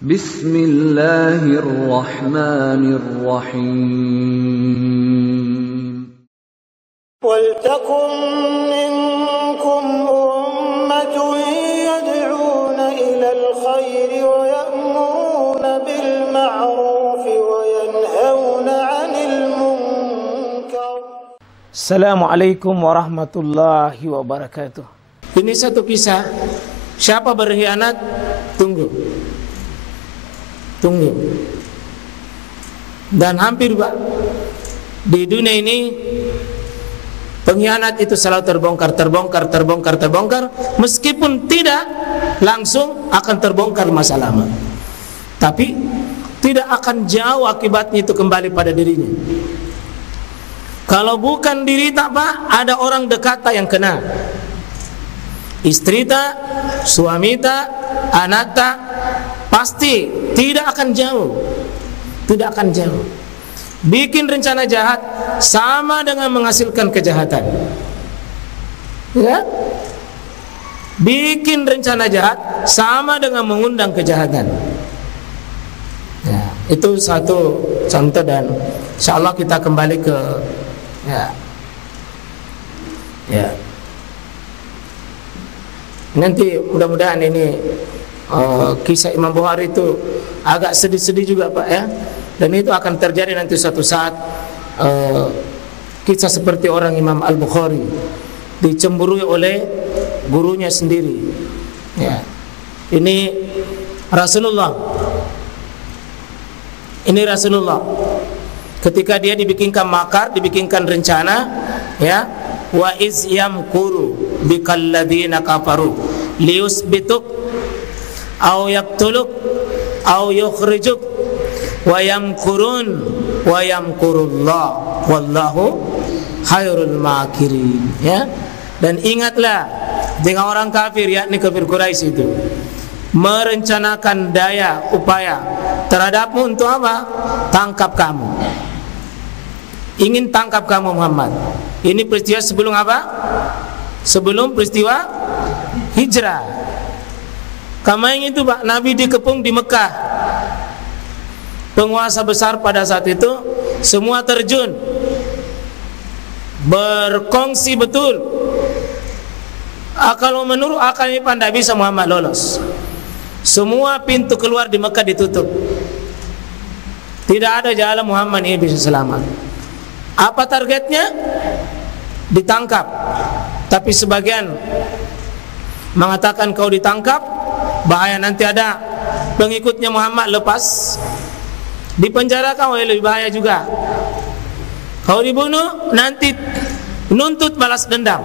Bismillahirrahmanirrahim. Waltakum minkum ummatun yad'una ilal khairi wa ya'muruna bil ma'ruf wa yanhauna 'anil munkar. Assalamualaikum warahmatullahi wabarakatuh. Ini satu kisah. Siapa berkhianat? Tunggu. Dan hampir Pak, di dunia ini pengkhianat itu selalu terbongkar, meskipun tidak langsung akan terbongkar masa lama, tapi tidak akan jauh akibatnya itu kembali pada dirinya. Kalau bukan diri tak Pak, ada orang dekat tak yang kena, istri tak, suami tak, anak tak, pasti tidak akan jauh. Bikin rencana jahat sama dengan menghasilkan kejahatan. Ya? Bikin rencana jahat sama dengan mengundang kejahatan. Ya, itu satu contoh, dan insyaallah kita kembali ke nanti mudah-mudahan ini kisah Imam Bukhari itu agak sedih-sedih juga Pak ya. Dan itu akan terjadi nanti suatu saat, kisah seperti orang Imam Al-Bukhari dicemburui oleh gurunya sendiri. Ya. Ini Rasulullah ketika dia dibikinkan makar, dibikinkan rencana, ya, wa iz yamkuru bikal ladzina kafaru liyusbituk aw yaqtuluk aw yukhrijuk wa yamkurun wa yamkurullah wallahu khairul makirin. Ya. Dan ingatlah, dengan orang kafir, yakni kafir Quraisy itu merencanakan daya upaya terhadapmu untuk apa? Tangkap kamu. Ingin tangkap kamu Muhammad. Ini peristiwa sebelum apa? Sebelum peristiwa hijrah. Kemarin itu Pak, Nabi dikepung di Mekah. Penguasa besar pada saat itu semua terjun, berkongsi betul. Kalau menurut akal ini pandai bisa Muhammad lolos. Semua pintu keluar di Mekah ditutup. Tidak ada jalan Muhammad ini bisa selamat. Apa targetnya? Ditangkap. Tapi sebagian mengatakan kau ditangkap, bahaya, nanti ada pengikutnya Muhammad lepas, dipenjarakan, lebih bahaya juga. Kau dibunuh, nanti nuntut balas dendam.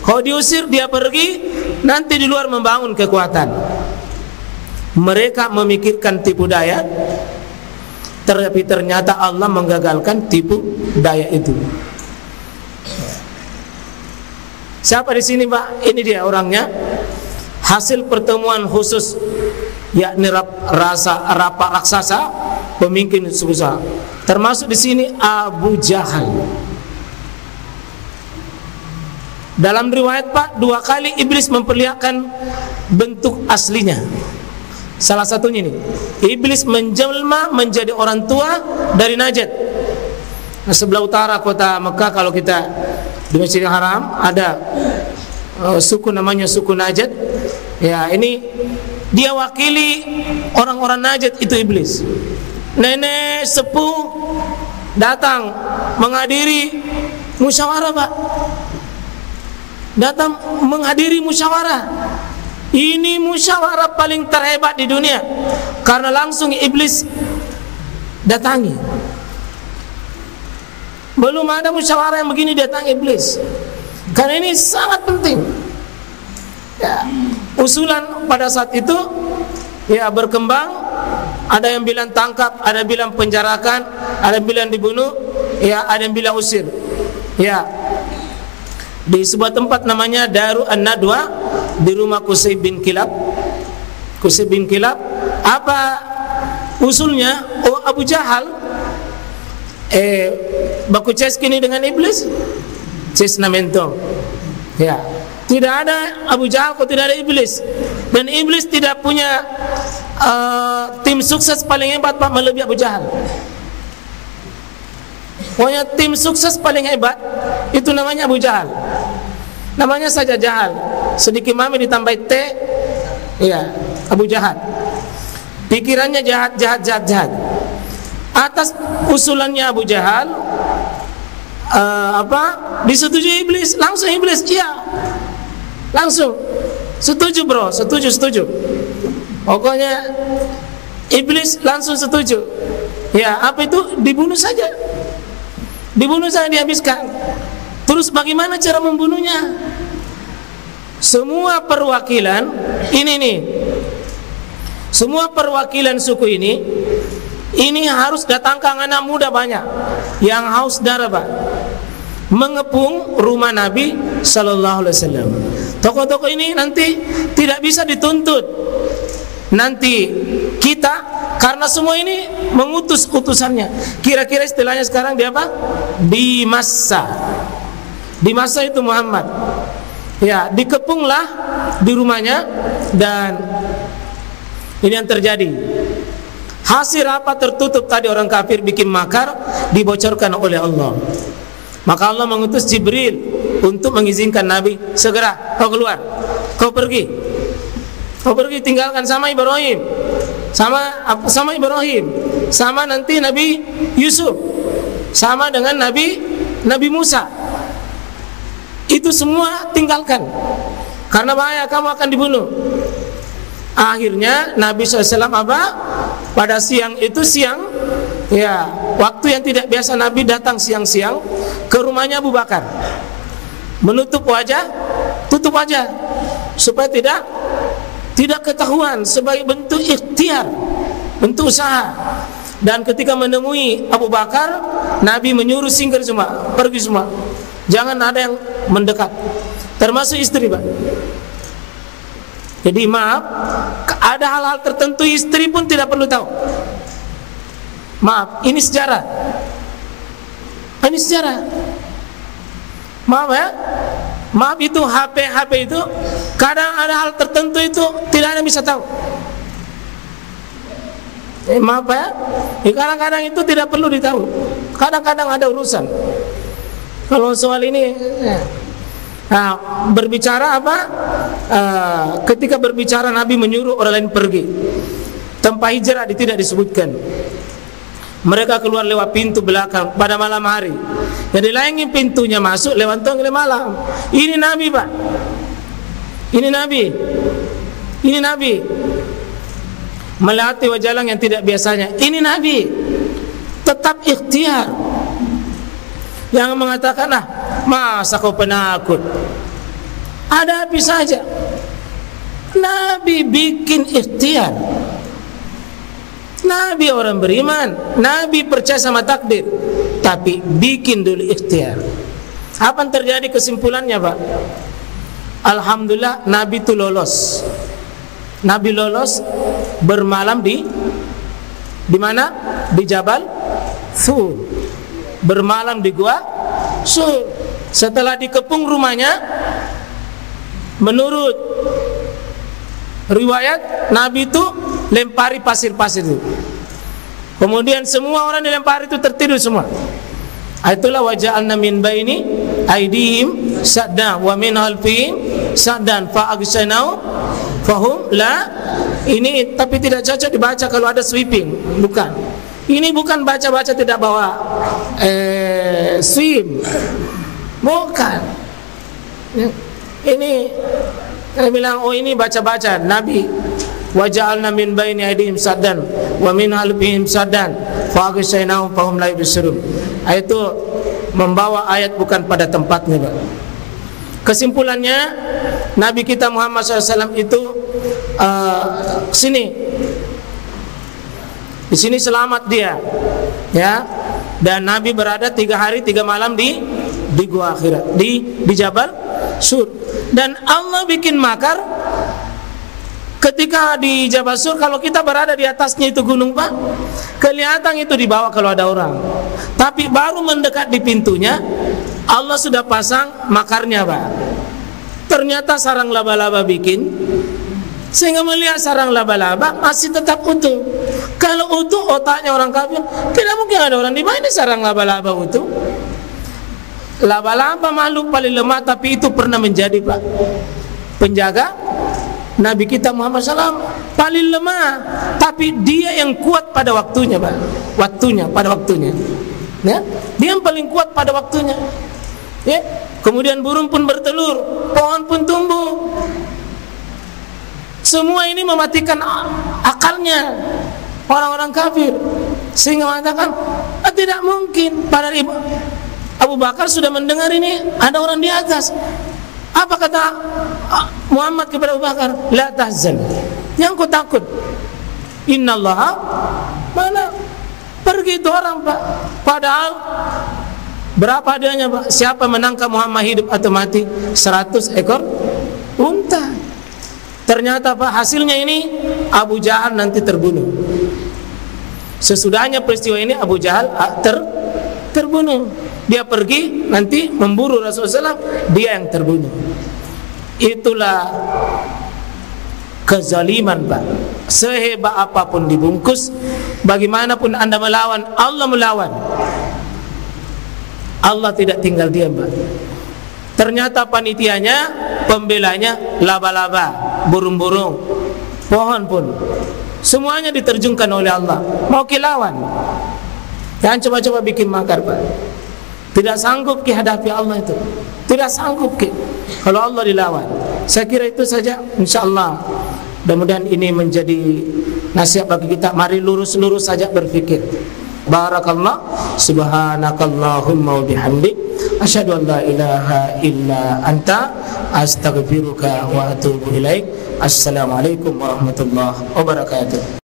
Kau diusir, dia pergi, nanti di luar membangun kekuatan. Mereka memikirkan tipu daya, tapi ternyata Allah menggagalkan tipu daya itu. Siapa di sini Pak? Ini dia orangnya. Hasil pertemuan khusus, yakni rapat raksasa, pemimpin susah. Termasuk di sini Abu Jahal. Dalam riwayat Pak, 2 kali iblis memperlihatkan bentuk aslinya. Salah satunya ini, iblis menjelma menjadi orang tua dari Najd. Nah, sebelah utara kota Mekah, kalau kita di Masjidil Haram ada suku namanya suku Najd. Ya, ini dia wakili orang-orang Najd itu iblis. Nenek sepuh datang menghadiri musyawarah Pak. Datang menghadiri musyawarah. Ini musyawarah paling terhebat di dunia, karena langsung iblis datangi. Belum ada musyawarah yang begini datang iblis. Karena ini sangat penting. Ya, usulan pada saat itu ya berkembang. Ada yang bilang tangkap, ada yang bilang penjarakan, ada yang bilang dibunuh, ya, ada yang bilang usir. Ya. Di sebuah tempat namanya Daru An-Nadwa, di rumah Qusay bin Kilab. Apa usulnya? Oh, Abu Jahal baku ces kini dengan iblis. Ces namento. Ya. Tidak ada Abu Jahal, kok tidak ada iblis. Dan iblis tidak punya tim sukses paling hebat Pak melebihi Abu Jahal. Pokoknya tim sukses paling hebat itu namanya Abu Jahal. Namanya saja Jahal, sedikit mami ditambah T, ya Abu Jahal. Pikirannya jahat. Atas usulannya Abu Jahal, disetujui iblis, langsung iblis, iya, langsung setuju bro, setuju. Pokoknya iblis langsung setuju. Ya, apa itu? Dibunuh saja, dihabiskan. Terus bagaimana cara membunuhnya? Semua perwakilan ini nih, semua perwakilan suku ini harus datangkan anak muda banyak yang haus darah Pak, mengepung rumah Nabi Sallallahu Alaihi Wasallam. Tokoh-tokoh ini nanti tidak bisa dituntut. Nanti kita, karena semua ini mengutus utusannya. Kira-kira istilahnya sekarang dia apa? Di masa itu Muhammad. Ya, dikepunglah di rumahnya, dan ini yang terjadi. Hasil rapat tertutup tadi orang kafir bikin makar, dibocorkan oleh Allah. Maka Allah mengutus Jibril untuk mengizinkan Nabi, segera kau keluar, kau pergi tinggalkan sama Ibrahim, sama Ibrahim, sama nanti Nabi Yusuf, sama dengan Nabi Musa. Itu semua tinggalkan, karena bahaya kamu akan dibunuh. Akhirnya Nabi SAW pada siang itu, ya, waktu yang tidak biasa, Nabi datang siang-siang ke rumahnya Abu Bakar, tutup wajah supaya tidak ketahuan, sebagai bentuk ikhtiar, bentuk usaha. Dan ketika menemui Abu Bakar, Nabi menyuruh singkir semua, pergi semua, jangan ada yang mendekat, termasuk istri Pak. Jadi maaf, ada hal-hal tertentu istri pun tidak perlu tahu. Maaf, ini sejarah. Maaf ya. Maaf, itu HP itu kadang ada hal tertentu itu tidak ada yang bisa tahu. Maaf ya. Kadang-kadang itu tidak perlu ditahu. Kadang-kadang ada urusan. Kalau soal ini, nah, berbicara apa? Ketika berbicara Nabi menyuruh orang lain pergi. Tempat hijrah tidak disebutkan. Mereka keluar lewat pintu belakang pada malam hari. Jadi lain pintunya masuk lewat tengah malam. Ini Nabi Pak. Ini Nabi. Melewati jalan yang tidak biasanya. Ini Nabi. Tetap ikhtiar. Yang mengatakan, masa kau penakut? Ada api saja. Nabi bikin ikhtiar. Nabi orang beriman, Nabi percaya sama takdir, tapi bikin dulu ikhtiar. Apa yang terjadi kesimpulannya Pak? Alhamdulillah Nabi itu lolos. Nabi lolos bermalam di mana? Di Jabal Sur. Bermalam di Gua Sur. Setelah dikepung rumahnya, menurut riwayat Nabi itu lempari pasir-pasir itu. Kemudian semua orang dilempari itu tertidur semua. Itulah waja'alna min baini aidihim saddan wa min khalfihim saddan fa aghshaynahum fahum la. Ini tapi tidak cocok dibaca kalau ada sweeping, bukan. Ini bukan baca-baca tidak bawa swim. Bukan. Ini saya bilang, oh ini baca-baca Nabi. Waja'alna min baini aydihim saddan wa min khalfihim saddan fa aghshaynahum fahum la yubsirun. Itu membawa ayat bukan pada tempatnya, Pak. Kesimpulannya, Nabi kita Muhammad SAW itu di sini selamat dia, ya. Dan Nabi berada 3 hari 3 malam di gua akhirat, di Jabal Sur. Dan Allah bikin makar ketika di Jabal Sur. Kalau kita berada di atasnya itu gunung, Pak, kelihatan itu di bawah kalau ada orang. Tapi baru mendekat di pintunya, Allah sudah pasang makarnya, Pak. Ternyata sarang laba-laba bikin sehingga melihat sarang laba-laba masih tetap utuh. Kalau utuh otaknya orang kafir, tidak mungkin ada orang di mana sarang laba-laba utuh. Laba-laba makhluk paling lemah, tapi itu pernah menjadi Pak penjaga Nabi kita Muhammad SAW. Paling lemah, tapi dia yang kuat pada waktunya Pak. Pada waktunya. Ya, dia yang paling kuat pada waktunya. Ya, kemudian burung pun bertelur, pohon pun tumbuh. Semua ini mematikan akalnya orang-orang kafir, sehingga mengatakan tidak mungkin. Pada Abu Bakar sudah mendengar ini ada orang di atas. Apa kata Muhammad kepada Abu Bakar? La tahzan, yang kau takut. Innallaha mana? Pergi itu orang Pak. Padahal berapa adanya Pak? Siapa menangkap Muhammad hidup atau mati? 100 ekor unta. Ternyata Pak, hasilnya ini Abu Jahal nanti terbunuh. Sesudahnya peristiwa ini Abu Jahal terbunuh. Dia pergi nanti memburu Rasulullah SAW, dia yang terbunuh. Itulah kezaliman Pak. Sehebat apapun dibungkus, bagaimanapun Anda melawan, Allah melawan. Allah tidak tinggal diam Pak. Ternyata panitianya, pembelanya laba-laba, burung-burung, pohon pun, semuanya diterjunkan oleh Allah. Mau kilawan, jangan coba-coba bikin makar Pak. Tidak sanggup ki hadapi Allah itu. Tidak sanggup ki kalau Allah dilawan. Saya kira itu saja, insyaallah. Mudah-mudahan ini menjadi nasihat bagi kita. Mari lurus-lurus saja berfikir. Barakallah, subhanakallahumma wa bihamdik, asyhadu an la ilaha illa anta, astaghfiruka wa atubu ilaik. Assalamualaikum warahmatullahi wabarakatuh.